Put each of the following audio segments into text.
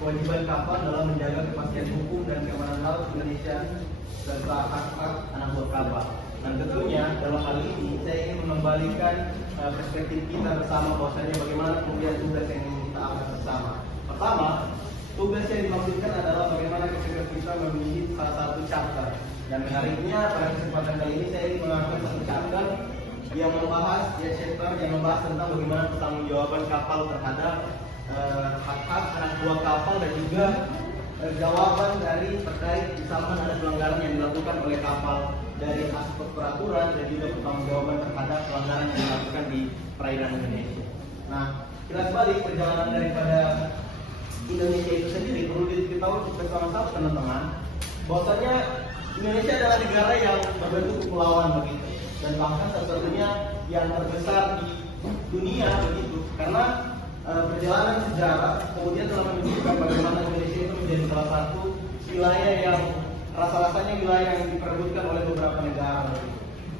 kewajiban kapal dalam menjaga kepastian hukum dan keamanan laut Indonesia serta hak-hak anak buah kapal. Dan tentunya dalam hal ini saya ingin mengembalikan perspektif kita bersama bahwasanya bagaimana kemudian tugas yang ingin kita ambil bersama. Pertama, tugas yang dimaksudkan adalah bagaimana ketika kita memilih salah satu chapter. Dan menariknya pada kesempatan kali ini saya ingin mengangkat satu chapter yang membahas tentang bagaimana pertanggungjawaban kapal terhadap hak-hak anak buah kapal dan juga jawaban dari terkait misalkan ada pelanggaran yang dilakukan oleh kapal dari aspek peraturan dan juga pertanggungjawaban terhadap pelanggaran yang dilakukan di perairan Indonesia. Nah, kilas balik perjalanan daripada Indonesia itu sendiri perlu diketahui bersama-sama teman-teman bahwasanya Indonesia adalah negara yang berbentuk kepulauan begitu dan bahkan satu-satunya yang terbesar di dunia begitu karena perjalanan sejarah kemudian telah menunjukkan bagaimana Indonesia itu menjadi salah satu wilayah yang rasa-rasanya wilayah yang diperebutkan oleh beberapa negara.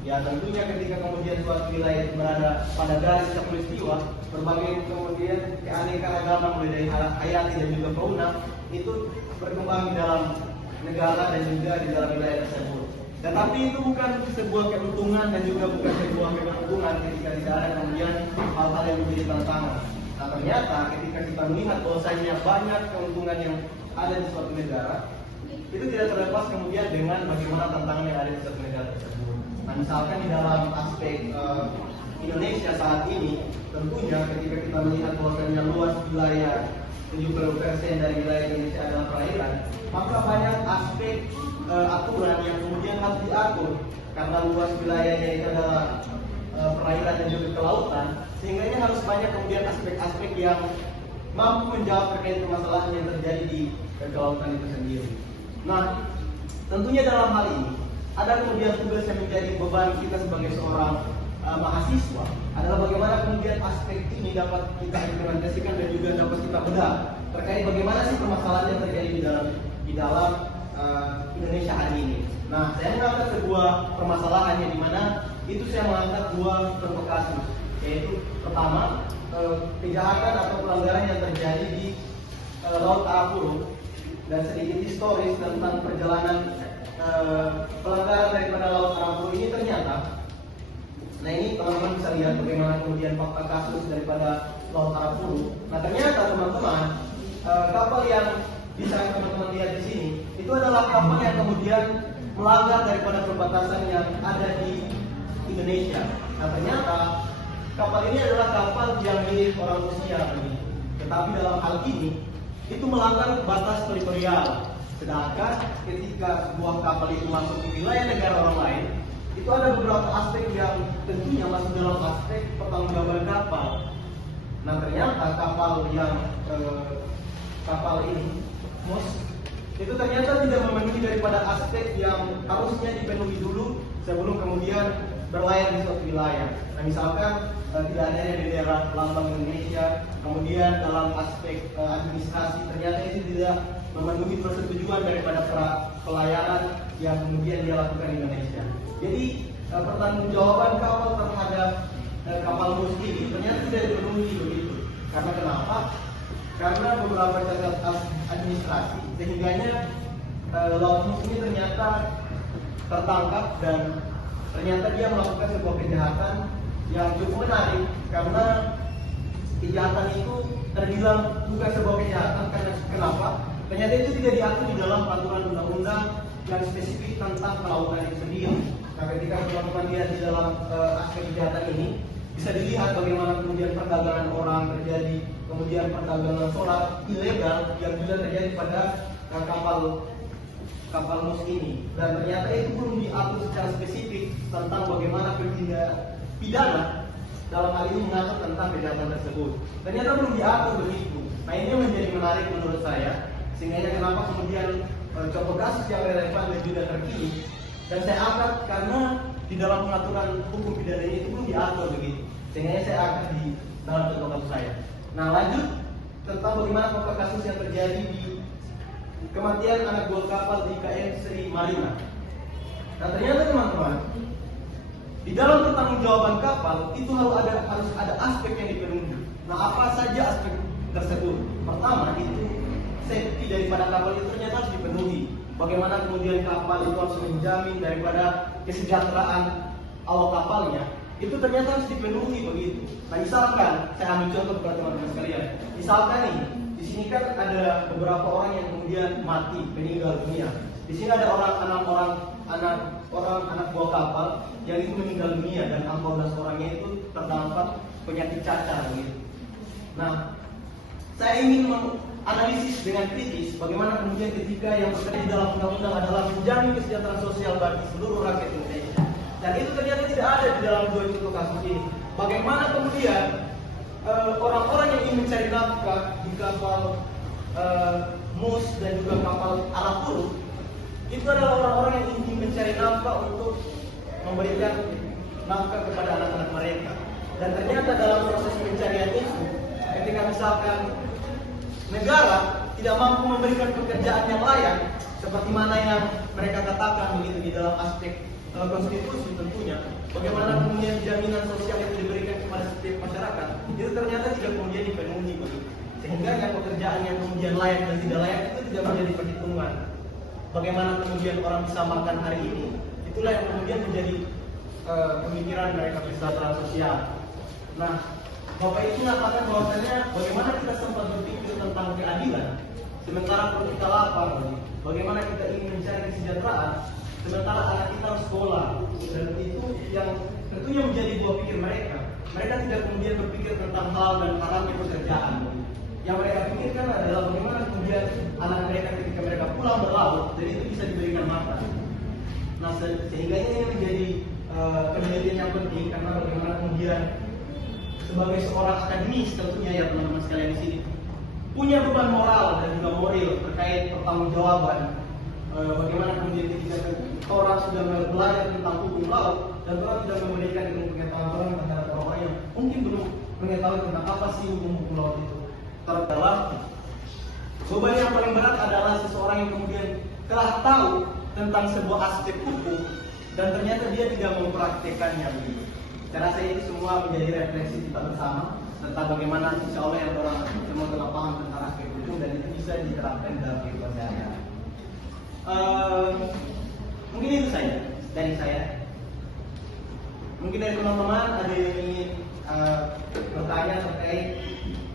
Ya tentunya ketika kemudian suatu wilayah itu berada pada garis khatulistiwa, berbagai kemudian keanekaragaman mulai dari hayati dan juga fauna itu berkembang di dalam negara dan juga di dalam wilayah tersebut. Tetapi itu bukan sebuah keuntungan dan juga bukan sebuah keuntungan ketika tidak ada kemudian hal-hal yang menjadi tantangan. Nah ternyata ketika kita melihat bahwasanya banyak keuntungan yang ada di suatu negara, itu tidak terlepas kemudian dengan bagaimana tantangan yang ada di suatu negara tersebut. Nah misalkan di dalam aspek Indonesia saat ini, tentunya ketika kita melihat bahwasanya luas wilayah 70% dari wilayah Indonesia adalah perairan, maka banyak aspek aturan yang kemudian harus diatur karena luas wilayahnya itu adalah perairan dan juga kelautan, sehingga ini harus banyak kemudian aspek-aspek yang mampu menjawab terkait permasalahan yang terjadi di kelautan itu sendiri. Nah, tentunya dalam hal ini ada kemudian tugas yang menjadi beban kita sebagai seorang mahasiswa adalah bagaimana kemudian aspek ini dapat kita implementasikan dan juga dapat kita bedah terkait bagaimana sih permasalahan yang terjadi di dalam Indonesia hari ini. Nah, saya mengangkat sebuah permasalahan yang dimana itu saya mengangkat dua contoh kasus, yaitu pertama kejahatan atau pelanggaran yang terjadi di Laut Arafuru dan sedikit historis tentang perjalanan pelanggaran daripada Laut Arafuru ini ternyata. Nah ini teman-teman bisa lihat bagaimana kemudian fakta kasus daripada Laut Arafuru. Nah ternyata teman-teman kapal yang bisa teman-teman lihat di sini itu adalah kapal yang kemudian melanggar daripada perbatasan yang ada di Indonesia. Nah ternyata kapal ini adalah kapal yang milik orang Rusia, tetapi dalam hal ini itu melanggar batas teritorial. Sedangkan ketika sebuah kapal itu masuk ke wilayah negara orang lain, itu ada beberapa aspek yang tentunya masuk dalam aspek pertanggungjawaban kapal. Nah ternyata kapal ini itu ternyata tidak memenuhi daripada aspek yang harusnya dipenuhi dulu sebelum kemudian berlayar di suatu wilayah. Nah misalkan tidak adanya di daerah lambang Indonesia, kemudian dalam aspek administrasi ternyata itu tidak memenuhi persetujuan daripada pelayanan yang kemudian dia lakukan di Indonesia. Jadi pertanggungjawaban kapal terhadap kapal mus ini ternyata tidak dipenuhi begitu. Karena kenapa? Karena beberapa catatan administrasi sehingganya laut mus ini ternyata tertangkap dan ternyata dia melakukan sebuah kejahatan yang cukup menarik karena kejahatan itu terbilang bukan sebuah kejahatan karena kenapa? Ternyata itu tidak diatur di dalam peraturan undang-undang yang spesifik tentang kelautan itu sendiri. Nah, ketika teman-teman lihat di dalam aspek kejahatan ini, bisa dilihat bagaimana kemudian perdagangan orang terjadi, kemudian perdagangan solar ilegal yang juga terjadi pada kapal mus ini. Dan ternyata itu belum diatur secara spesifik tentang bagaimana pidana dalam hal ini mengatur tentang kejahatan tersebut. Ternyata belum diatur begitu. Nah ini menjadi menarik menurut saya, sehingga kenapa kemudian contoh kasus yang relevan dan juga terkini dan saya angkat karena di dalam pengaturan hukum pidana ini itu belum diatur begitu, sehingga saya angkat di dalam contoh kasus saya. Nah lanjut tentang bagaimana contoh kasus yang terjadi di kematian anak buah kapal di KM Sri Marina. Nah ternyata teman-teman, di dalam pertanggungjawaban kapal itu harus ada aspek yang dipenuhi. Nah apa saja aspek tersebut? Pertama itu safety daripada kapal itu ternyata harus dipenuhi. Bagaimana kemudian kapal itu harus menjamin daripada kesejahteraan awak kapalnya, itu ternyata harus dipenuhi begitu. Nah, misalkan saya ambil contoh kepada teman-teman sekalian. Misalkan nih, di sini kan ada beberapa orang yang kemudian mati, meninggal dunia. Di sini ada anak buah kapal yang itu meninggal dunia dan 14 orangnya itu terdapat penyakit cacar begitu. Nah, saya ingin menganalisis dengan kritis bagaimana kemudian ketika yang bekerja di dalam undang-undang adalah menjamin kesejahteraan sosial bagi seluruh rakyat Indonesia. Dan itu ternyata tidak ada di dalam dua contoh kasus ini. Bagaimana kemudian orang-orang yang ingin mencari nafkah di kapal MUS dan juga kapal Arafuru itu adalah orang-orang yang ingin mencari nafkah untuk memberikan nafkah kepada anak-anak mereka. Dan ternyata dalam proses pencarian itu, ketika misalkan negara tidak mampu memberikan pekerjaan yang layak, seperti mana yang mereka katakan begitu di dalam aspek konstitusi tentunya, bagaimana kemudian jaminan sosial itu diberikan kepada setiap masyarakat, itu ternyata tidak kemudian dipenuhi begitu. Sehingga yang pekerjaan yang kemudian layak dan tidak layak itu tidak menjadi perhitungan. Bagaimana kemudian orang bisa makan hari ini, itulah yang kemudian menjadi pemikiran mereka kesejahteraan sosial. Nah, Bapak itu mengatakan bahwasanya bagaimana kita sempat berpikir tentang keadilan, sementara perut kita lapar, bagaimana kita ingin mencari kesejahteraan, sementara anak kita harus sekolah, dan itu yang tentunya menjadi buah pikir mereka. Mereka tidak kemudian berpikir tentang hal dan haramnya pekerjaan. Yang mereka pikirkan adalah bagaimana kemudian anak mereka ketika mereka pulang berlaut, dan itu bisa diberikan makan. Nah, sehingga ini menjadi penelitian yang penting karena bagaimana kemudian sebagai seorang akademis tentunya ya teman-teman sekalian di sini punya beban moral dan juga moral terkait pertanggungjawaban. Bagaimana kemudian ketika orang sudah belajar tentang hukum laut dan orang sudah memberikan ilmu pengetahuan terhadap orang yang mungkin belum mengetahui tentang apa sih hukum laut itu. Terdalam beban yang paling berat adalah seseorang yang kemudian telah tahu tentang sebuah aspek hukum dan ternyata dia tidak mempraktekannya begitu. Saya rasa ini semua menjadi refleksi kita bersama tentang bagaimana insya Allah yang orang semua telah paham tentang aspek hukum dan itu bisa diterapkan dalam kehidupan sehari-hari. Mungkin itu saja dari saya. Mungkin dari teman-teman ada yang ingin bertanya terkait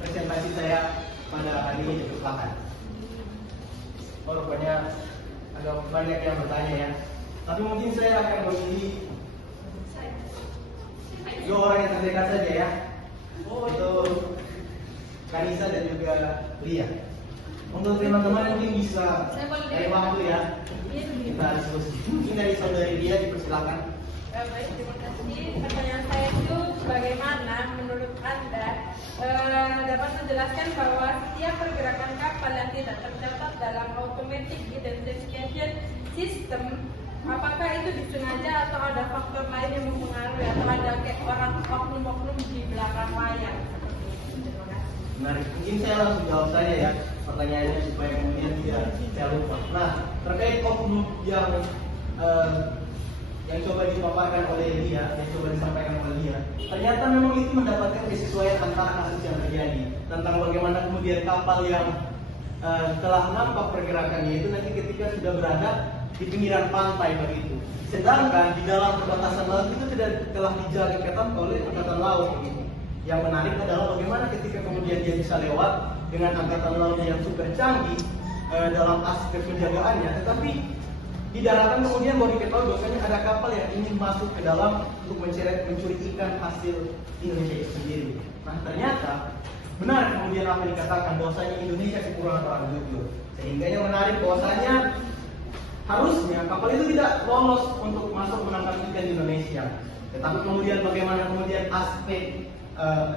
presentasi saya pada hari ini cukup lahan. Oh, rupanya agak banyak yang bertanya ya. Tapi mungkin saya akan memilih dua orang yang terdekat saja ya. Itu Kanisa dan juga Lia. Untuk teman-teman mungkin bisa dari waktu ya. Kita diskusi. Mungkin dari saudari Lia dipersilakan. Baik, terima kasih. Pertanyaan saya itu bagaimana menurut Anda dapat menjelaskan bahwa setiap pergerakan kapal yang tidak tercatat dalam automatic identification system, apakah itu disengaja atau ada faktor lain yang mempengaruhi atau ada kayak orang oknum-oknum di belakang layar? Terima kasih. Menarik. Mungkin saya langsung jawab saja ya pertanyaannya supaya kemudian tidak saya lupa. Nah, terkait oknum yang coba dipaparkan oleh Lia, yang coba disampaikan oleh Lia, ternyata memang itu mendapatkan kesesuaian antara kasus yang terjadi tentang bagaimana kemudian kapal yang telah nampak pergerakannya itu nanti ketika sudah berada di pinggiran pantai begitu. Sedangkan di dalam perbatasan laut itu tidak telah dijaga ketat oleh angkatan laut begitu. Yang menarik adalah bagaimana ketika kemudian dia bisa lewat dengan angkatan laut yang super canggih dalam aspek penjagaannya, tetapi di daratan kemudian baru diketahui bahwasanya ada kapal yang ingin masuk ke dalam untuk mencuri ikan hasil Indonesia itu sendiri. Nah, ternyata benar kemudian apa yang dikatakan bahwasanya Indonesia kekurangan orang jujur. Sehingga yang menarik bahwasanya harusnya kapal itu tidak lolos untuk masuk menangkap ikan di Indonesia. Tetapi kemudian bagaimana kemudian aspek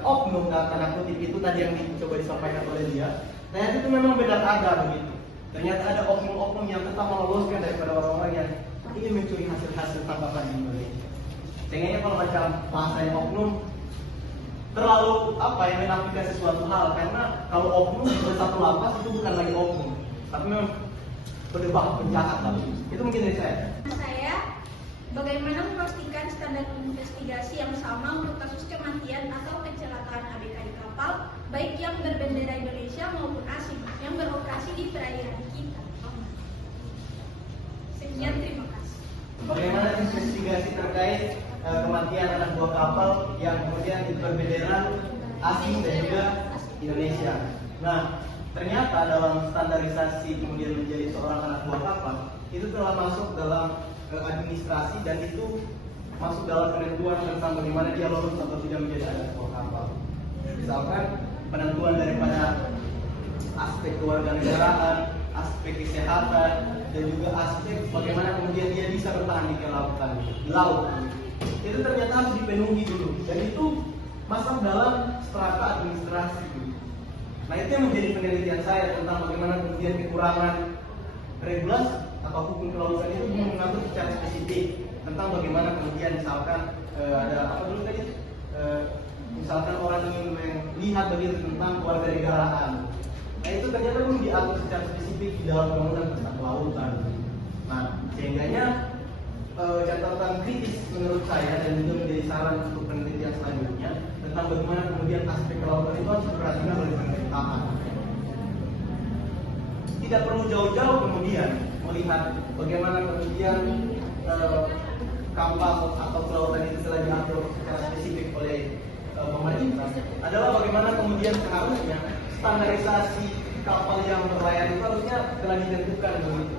oknum tanda kutip itu tadi yang dicoba disampaikan oleh dia, ternyata itu memang benar ada begitu. Ternyata ada oknum-oknum yang tetap meloloskan daripada orang-orang yang ingin mencuri hasil-hasil tangkapan di Indonesia. Sehingga kalau macam bahasanya oknum terlalu yang menafikan sesuatu hal, karena kalau oknum bersatu lapas itu bukan lagi oknum, tapi memang berdebat penjahat. Itu mungkin dari saya. Saya Bagaimana memastikan standar investigasi yang sama untuk kasus kematian atau kecelakaan ABK di kapal, baik yang berbendera Indonesia maupun asing, yang beroperasi di perairan kita? Sekian, terima kasih. Bagaimana investigasi terkait kematian anak buah kapal yang kemudian itu berbendera asing dan juga Indonesia. Nah, ternyata dalam standarisasi kemudian menjadi seorang anak buah kapal itu telah masuk dalam administrasi dan itu masuk dalam penentuan tentang bagaimana dia lolos atau tidak menjadi anak buah kapal. Misalkan penentuan daripada aspek kewarganegaraan, aspek kesehatan, dan juga aspek bagaimana kemudian dia bisa bertahan di kelautan, di laut. Itu ternyata harus dipenuhi dulu, dan itu masuk dalam strata administrasi. Nah, itu yang menjadi penelitian saya tentang bagaimana kemudian kekurangan regulasi atau hukum kelautan itu mengatur secara spesifik tentang bagaimana kemudian misalkan ada apa dulu tadi, misalkan orang ingin melihat begitu tentang kewarganegaraan. Nah, itu ternyata belum diatur secara spesifik di dalam undang-undang tentang kelautan. Nah, sehingganya catatan kritis menurut saya dan juga menjadi saran untuk penelitian selanjutnya tentang bagaimana kemudian aspek kelautan itu harus diperhatikan oleh pemerintahan. Tidak perlu jauh-jauh kemudian melihat bagaimana kemudian kapal atau kelautan itu telah diatur secara spesifik oleh pemerintah, adalah bagaimana kemudian seharusnya standarisasi kapal yang berlayar itu harusnya telah ditentukan begitu.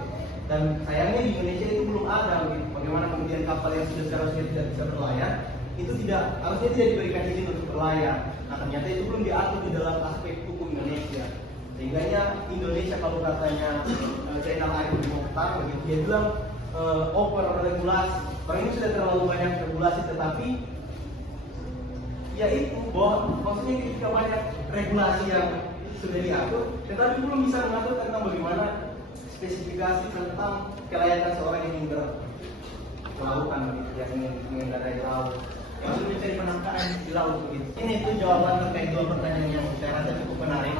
Dan sayangnya di Indonesia itu belum ada begitu. Bagaimana kemudian kapal yang sudah seharusnya tidak bisa berlayar itu harusnya tidak diberikan izin untuk berlayar. Nah, ternyata itu belum diatur di dalam aspek hukum Indonesia. Sehingganya Indonesia, kalau katanya Zainal Arifin Mokhtar begitu, dia bilang over regulasi. Orang ini sudah terlalu banyak regulasi, tetapi ya itu bahwa maksudnya ketika banyak regulasi yang sudah diatur, tetapi belum bisa mengatur tentang bagaimana spesifikasi tentang kelayakan seorang yang ingin berkelautan begitu, yang ingin mengendarai laut, yang sudah mencari penangkapan di laut begitu. Ini itu jawaban terkait dua pertanyaan yang saya rasa cukup menarik.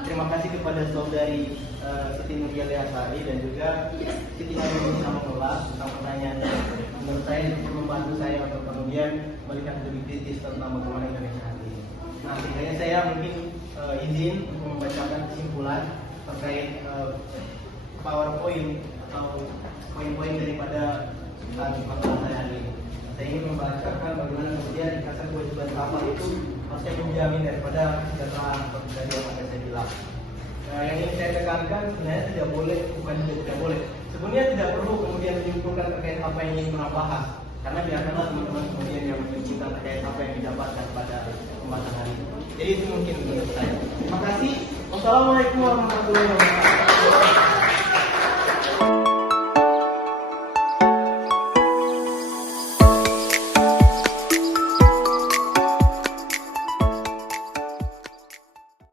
Terima kasih kepada saudari Siti Nuriyah Sari dan juga Siti Nuriyah Samangola tentang pertanyaan menurut saya cukup membantu saya untuk kemudian melihat lebih kritis tentang bagaimana Indonesia hari ini. Nah, sehingga saya mungkin izin untuk membacakan kesimpulan terkait PowerPoint atau poin-poin daripada paparan saya hari ini. Saya ingin membacakan bagaimana kemudian kasar kewajiban kapal itu harusnya menjamin daripada kesejahteraan seperti tadi yang saya bilang. Yang ingin saya tekankan sebenarnya tidak boleh, bukan tidak boleh. Sebenarnya tidak perlu kemudian menyimpulkan terkait apa yang ingin kita bahas, karena biarkanlah teman-teman kemudian yang menyimpulkan terkait apa yang didapatkan pada pembahasan hari ini. Jadi itu mungkin menurut saya. Terima kasih. Wassalamualaikum warahmatullahi wabarakatuh.